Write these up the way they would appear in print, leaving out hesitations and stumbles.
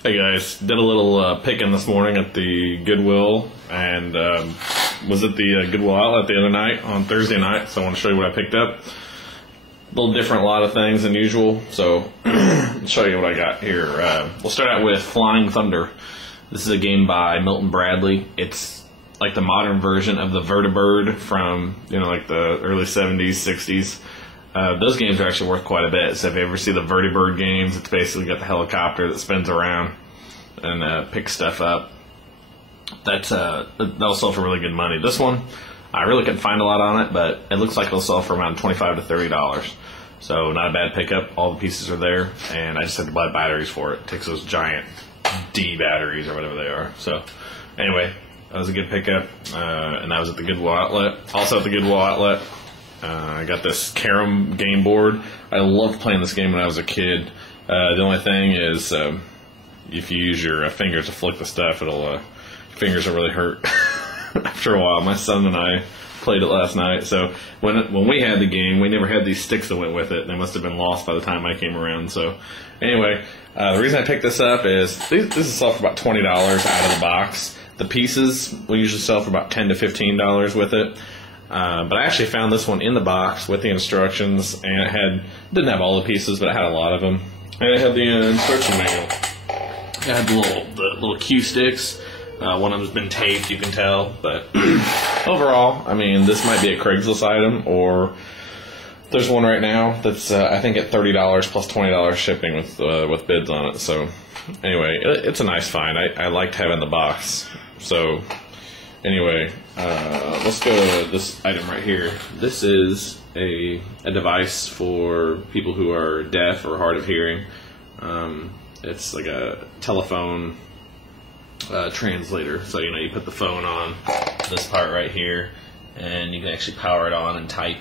Hey guys, did a little picking this morning at the Goodwill, and was at the Goodwill outlet the other night on Thursday night, so I want to show you what I picked up. A little different, a lot of things than usual, so I'll show you what I got here. We'll start out with Flying Thunder. This is a game by Milton Bradley. It's like the modern version of the Vertibird from, like the early 70s, 60s. Those games are actually worth quite a bit. So if you ever see the Vertibird games, it's basically got the helicopter that spins around and picks stuff up. That'll sell for really good money. This one, I really couldn't find a lot on it, but it looks like it'll sell for around $25 to $30. So not a bad pickup. All the pieces are there, and I just had to buy batteries for it. It takes those giant D batteries or whatever they are. So anyway, that was a good pickup, and that was at the Goodwill outlet. Also at the Goodwill outlet, I got this Carrom game board. I loved playing this game when I was a kid. The only thing is, if you use your fingers to flick the stuff, your fingers will really hurt after a while. My son and I played it last night. So when we had the game, we never had these sticks that went with it. They must have been lost by the time I came around. So anyway, the reason I picked this up is this is sell for about $20 out of the box. The pieces will usually sell for about $10 to $15 with it. But I actually found this one in the box with the instructions, and it didn't have all the pieces, but it had a lot of them. And it had the instruction manual. It had the little cue sticks. One of them's been taped, you can tell. But overall, I mean, this might be a Craigslist item, or there's one right now that's I think at $30 plus $20 shipping with bids on it. So anyway, it's a nice find. I liked having the box. So anyway, let's go to this item right here. This is a device for people who are deaf or hard of hearing. It's like a telephone translator. So, you put the phone on this part right here, and you can actually power it on and type.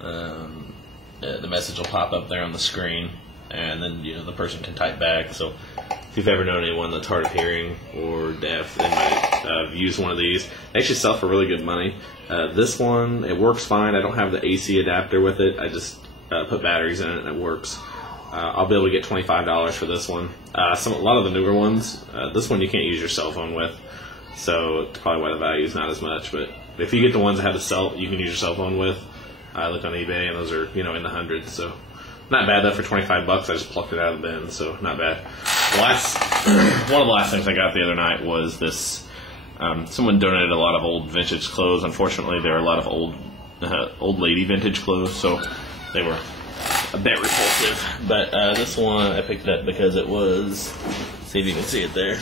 The message will pop up there on the screen, and then, the person can type back. So if you've ever known anyone that's hard of hearing or deaf, they might use one of these. They actually sell for really good money. This one, it works fine. I don't have the AC adapter with it. I just put batteries in it and it works. I'll be able to get $25 for this one. A lot of the newer ones, this one you can't use your cell phone with, so it's probably why the value is not as much. But if you get the ones that have the cell you can use your cell phone with, I looked on eBay and those are in the hundreds. So not bad though for $25. I just plucked it out of the bin, so not bad. One of the last things I got the other night was this. Someone donated a lot of old vintage clothes. Unfortunately, there are a lot of old lady vintage clothes, so they were a bit repulsive. But this one I picked it up because it was, see if you can see it there,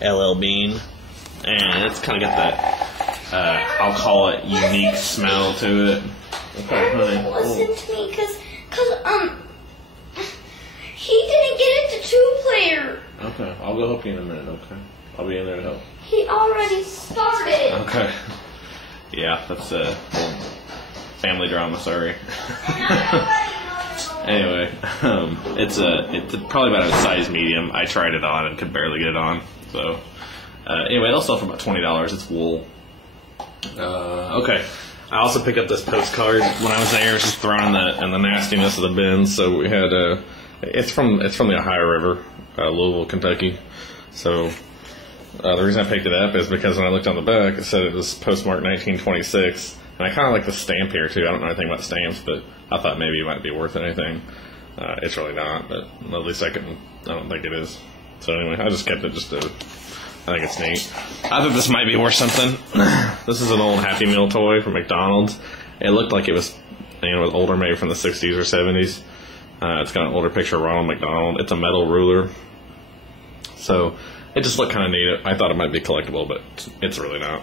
L.L.Bean, and it's kind of got that I'll call it unique smell to it. Okay, honey. Listen to me, cause he didn't get it to 2-player. Okay, I'll go help you in a minute. Okay, I'll be in there to help. He already started. Okay. Yeah, that's a family drama. Sorry. Anyway, it's probably about a size medium. I tried it on and could barely get it on. So anyway, it'll sell for about $20. It's wool. Okay. I also picked up this postcard when I was there. It was just thrown in the nastiness of the bins. So we had it's from the Ohio River, Louisville, Kentucky. So the reason I picked it up is because when I looked on the back, it said it was postmarked 1926, and I kind of like the stamp here too. I don't know anything about stamps, but I thought maybe it might be worth anything. It's really not, but at least I don't think it is. So anyway, I just kept it I think it's neat. I thought this might be worth something. This is an old Happy Meal toy from McDonald's. It looked like it was, older, maybe from the 60s or 70s. It's got an older picture of Ronald McDonald. It's a metal ruler. So it just looked kind of neat. I thought it might be collectible, but it's really not.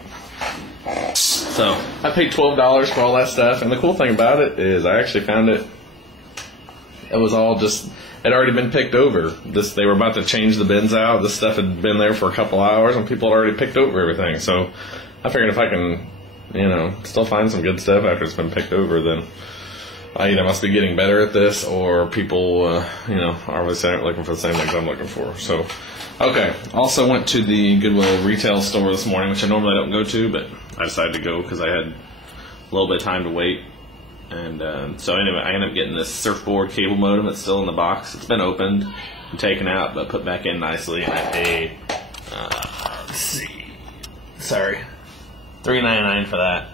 So I paid $12 for all that stuff, and the cool thing about it is I actually found it. It was all just, it had already been picked over. They were about to change the bins out. This stuff had been there for a couple hours, and people had already picked over everything. So I figured if I can, still find some good stuff after it's been picked over, then I either must be getting better at this, or people, are obviously looking for the same things I'm looking for. So, okay. Also went to the Goodwill retail store this morning, which I normally don't go to, but I decided to go because I had a little bit of time to wait. And so anyway, I ended up getting this surfboard cable modem that's still in the box. It's been opened. taken out but put back in nicely, and I paid, let's see, sorry, $3.99 for that,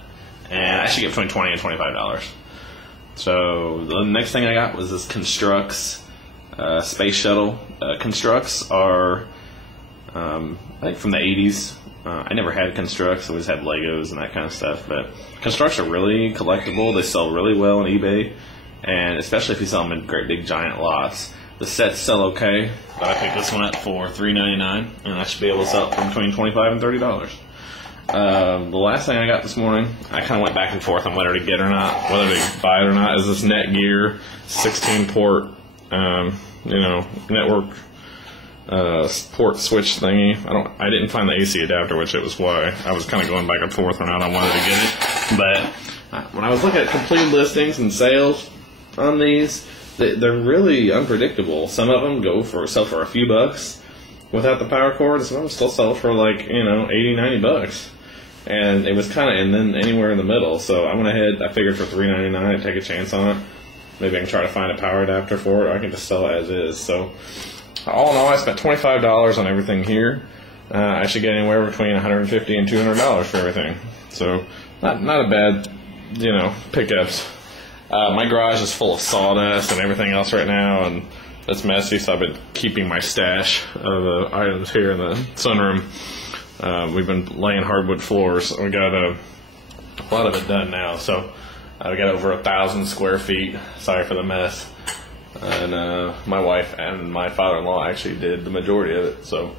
and I should get between $20 and $25. So the next thing I got was this Constructs space shuttle. Constructs are, I think, from the 80s. I never had Constructs, I always had Legos and that kind of stuff, but Constructs are really collectible. They sell really well on eBay, and especially if you sell them in great big giant lots. The sets sell okay, but I picked this one up for $3.99, and I should be able to sell it for between $25 and $30. The last thing I got this morning, I kind of went back and forth on whether to get or not, whether to buy it or not, is this Netgear 16-port, network port switch thingy. I didn't find the AC adapter, which it was why I was kind of going back and forth on I wanted to get it. But when I was looking at complete listings and sales on these, they're really unpredictable. Some of them sell for a few bucks without the power cord, and some of them still sell for like, $80-$90. And it was kind of, and then anywhere in the middle. So I went ahead, I figured for $3.99 I'd take a chance on it. Maybe I can try to find a power adapter for it, or I can just sell it as is. So all in all, I spent $25 on everything here. I should get anywhere between $150 and $200 for everything. So not a bad, pickups. My garage is full of sawdust and everything else right now, and it's messy, so I've been keeping my stash of items here in the sunroom. We've been laying hardwood floors. We got a lot of it done now, so we got over 1,000 square feet. Sorry for the mess. And my wife and my father-in-law actually did the majority of it, so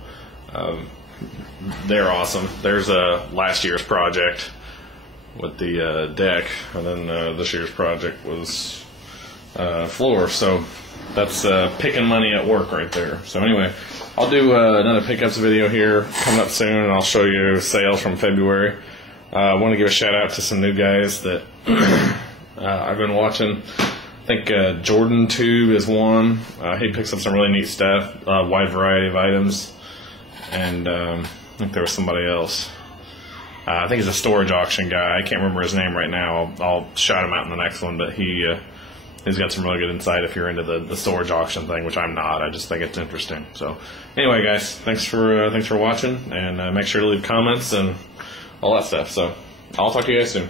they're awesome. There's last year's project with the deck, and then this year's project was floor. So that's picking money at work right there. So anyway, I'll do another pickups video here coming up soon, and I'll show you sales from February. I want to give a shout out to some new guys that I've been watching. I think Jordan Tube is one. He picks up some really neat stuff, wide variety of items, and I think there was somebody else. I think he's a storage auction guy. I can't remember his name right now. I'll shout him out in the next one, but he's got some really good insight if you're into the storage auction thing, which I'm not. I just think it's interesting. So anyway, guys, thanks for watching, and make sure to leave comments and all that stuff. So I'll talk to you guys soon.